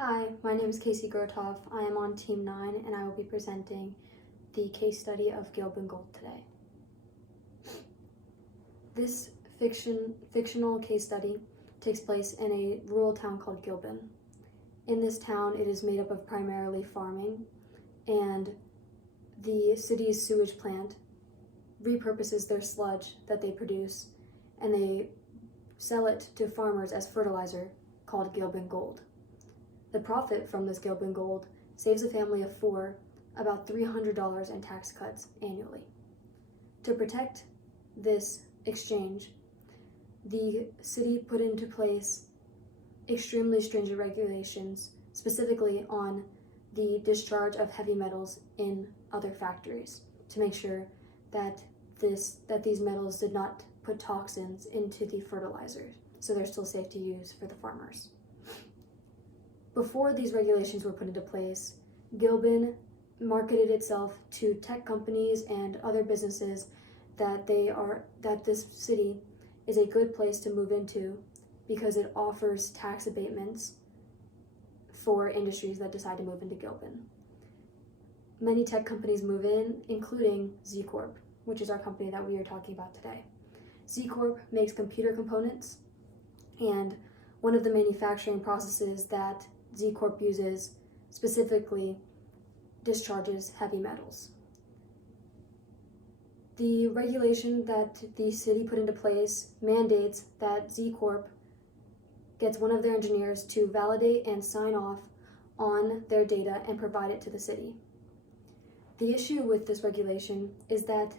Hi, my name is Casey Grothoff. I am on Team 9 and I will be presenting the case study of Gilbin Gold today. This fictional case study takes place in a rural town called Gilbin. In this town, it is made up of primarily farming, and the city's sewage plant repurposes their sludge that they produce and they sell it to farmers as fertilizer called Gilbin Gold. The profit from this Gilbin Gold saves a family of 4 about $300 in tax cuts annually. To protect this exchange, the city put into place extremely stringent regulations, specifically on the discharge of heavy metals in other factories, to make sure that these metals did not put toxins into the fertilizers, so they're still safe to use for the farmers. Before these regulations were put into place, Gilbin marketed itself to tech companies and other businesses that this city is a good place to move into because it offers tax abatements for industries that decide to move into Gilbin. Many tech companies move in, including Z Corp, which is our company that we are talking about today. Z Corp makes computer components, and one of the manufacturing processes that Z Corp uses specifically discharges heavy metals. The regulation that the city put into place mandates that Z Corp gets one of their engineers to validate and sign off on their data and provide it to the city. The issue with this regulation is that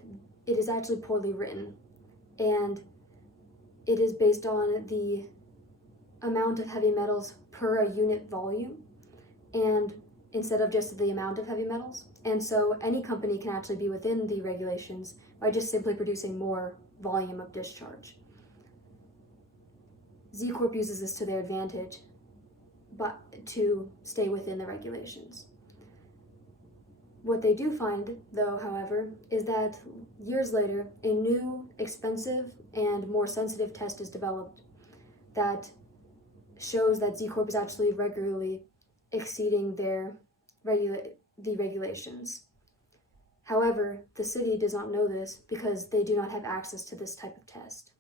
it is actually poorly written, and it is based on the amount of heavy metals per a unit volume, and instead of just the amount of heavy metals. And so any company can actually be within the regulations by just simply producing more volume of discharge. Z Corp uses this to their advantage, but to stay within the regulations. What they do find, though, however, is that years later, a new, expensive, and more sensitive test is developed that shows that Z Corp is actually regularly exceeding the regulations. However, the city does not know this because they do not have access to this type of test.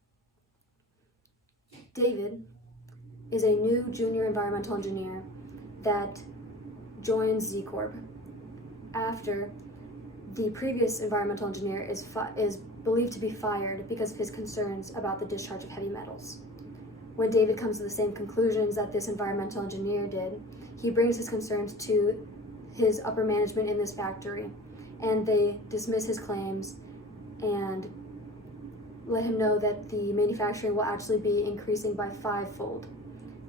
David is a new junior environmental engineer that joins Z Corp after the previous environmental engineer is believed to be fired because of his concerns about the discharge of heavy metals. When David comes to the same conclusions that this environmental engineer did, he brings his concerns to his upper management in this factory, and they dismiss his claims and let him know that the manufacturing will actually be increasing by 5-fold,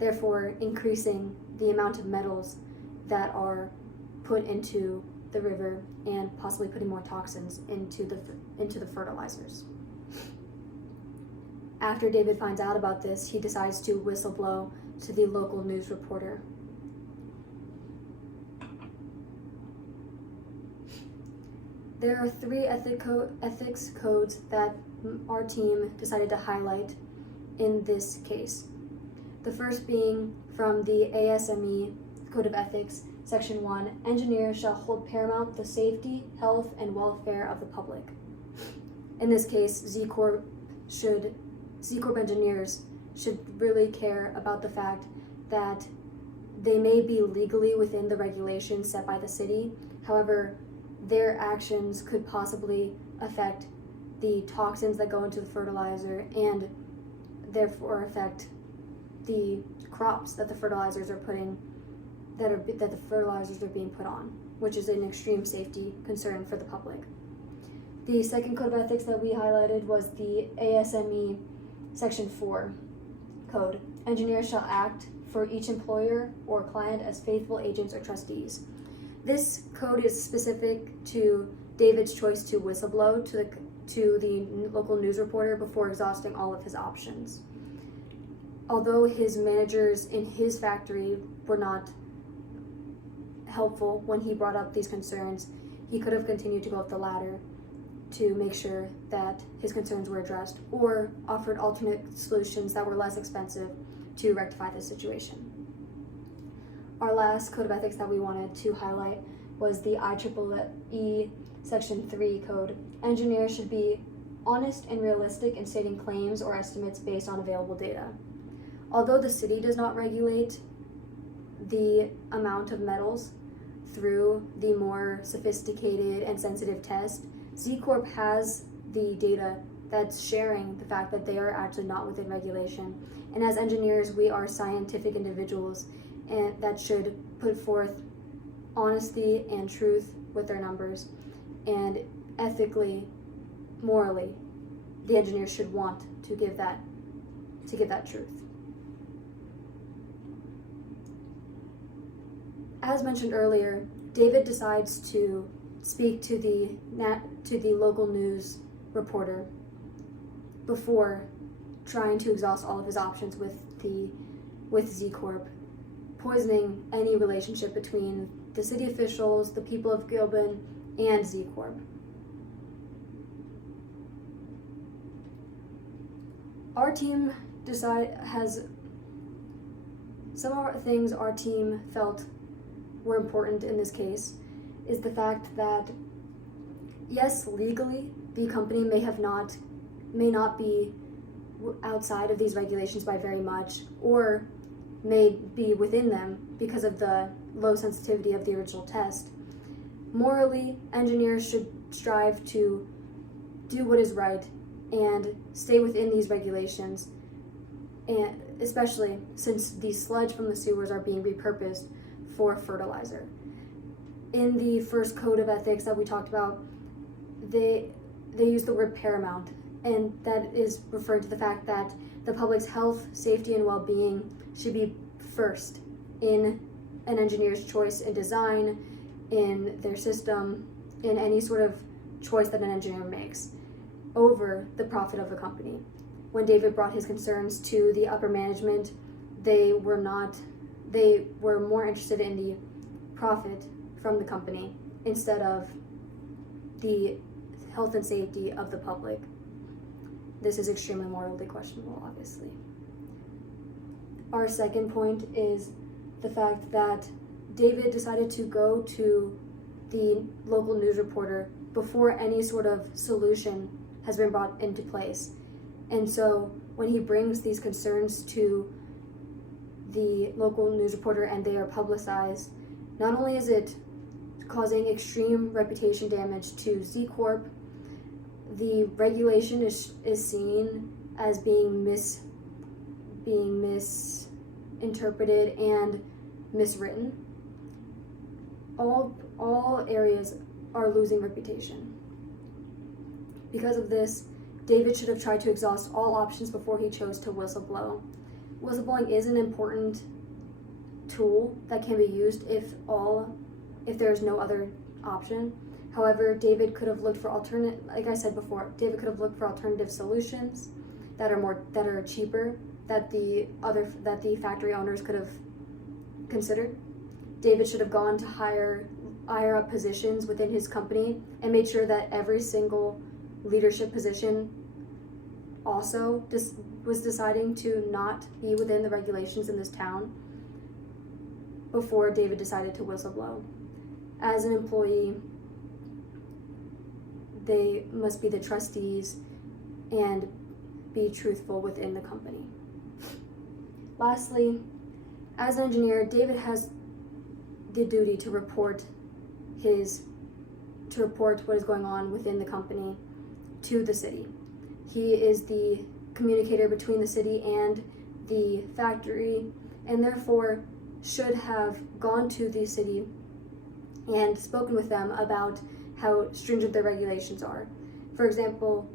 therefore increasing the amount of metals that are put into the river and possibly putting more toxins into the fertilizers. After David finds out about this, he decides to whistleblow to the local news reporter. There are 3 ethics codes that our team decided to highlight in this case. The first being from the ASME Code of Ethics, Section 1, engineers shall hold paramount the safety, health, and welfare of the public. In this case, Z Corp engineers should really care about the fact that they may be legally within the regulations set by the city. However, their actions could possibly affect the toxins that go into the fertilizer and therefore affect the crops that the fertilizers are being put on, which is an extreme safety concern for the public. The second code of ethics that we highlighted was the ASME Section 4 code. Engineers shall act for each employer or client as faithful agents or trustees. This code is specific to David's choice to whistleblow to the local news reporter before exhausting all of his options. Although his managers in his factory were not helpful when he brought up these concerns, he could have continued to go up the ladder to make sure that his concerns were addressed, or offered alternate solutions that were less expensive to rectify the situation. Our last code of ethics that we wanted to highlight was the IEEE Section 3 code. Engineers should be honest and realistic in stating claims or estimates based on available data. Although the city does not regulate the amount of metals through the more sophisticated and sensitive test, Z Corp has the data that's sharing the fact that they are actually not within regulation. And as engineers, we are scientific individuals and that should put forth honesty and truth with their numbers. And ethically, morally, the engineers should want to give that truth. As mentioned earlier, David decides to speak to the local news reporter before trying to exhaust all of his options with Z Corp, poisoning any relationship between the city officials, the people of Gilbin, and Z Corp. Our team has some of the things our team felt were important in this case is the fact that yes, legally the company may not be outside of these regulations by very much, or may be within them because of the low sensitivity of the original test. Morally, engineers should strive to do what is right and stay within these regulations, and especially since the sludge from the sewers are being repurposed for fertilizer. In the first code of ethics that we talked about, they use the word paramount, and that is referring to the fact that the public's health, safety, and well-being should be first in an engineer's choice in design, in their system, in any sort of choice that an engineer makes, over the profit of the company. When David brought his concerns to the upper management, they were more interested in the profit from the company instead of the health and safety of the public. This is extremely morally questionable, obviously. Our second point is the fact that David decided to go to the local news reporter before any sort of solution has been brought into place. And so when he brings these concerns to the local news reporter and they are publicized, not only is it causing extreme reputation damage to Z Corp, the regulation is seen as being misinterpreted and miswritten. All areas are losing reputation. Because of this, David should have tried to exhaust all options before he chose to whistleblow. Whistleblowing is an important tool that can be used if there's no other option. However, David could have looked for alternative solutions that are cheaper that the factory owners could have considered. David should have gone to higher up positions within his company and made sure that every single leadership position also was deciding to not be within the regulations in this town before David decided to whistleblow. As an employee, they must be the trustees and be truthful within the company. Lastly, as an engineer, David has the duty to report what is going on within the company to the city. He is the communicator between the city and the factory, and therefore should have gone to the city and spoken with them about how stringent their regulations are. For example,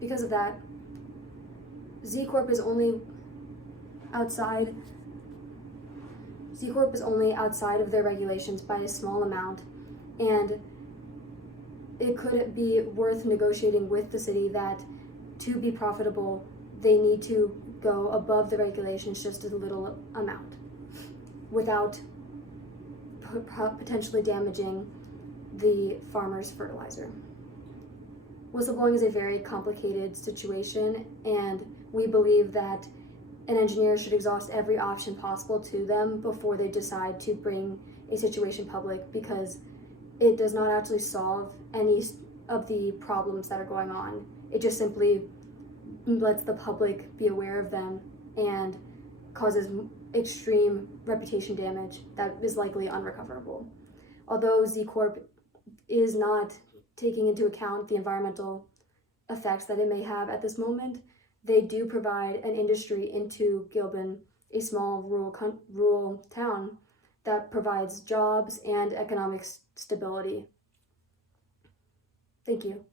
because of that, Z Corp is only outside of their regulations by a small amount, and it could be worth negotiating with the city that to be profitable, they need to go above the regulations just a little amount without potentially damaging the farmer's fertilizer. Whistleblowing is a very complicated situation, and we believe that an engineer should exhaust every option possible to them before they decide to bring a situation public, because it does not actually solve any of the problems that are going on. It just simply lets the public be aware of them and causes extreme reputation damage that is likely unrecoverable. Although Z Corp is not taking into account the environmental effects that it may have at this moment, they do provide an industry into Gilbin, a small rural town that provides jobs and economic stability. Thank you.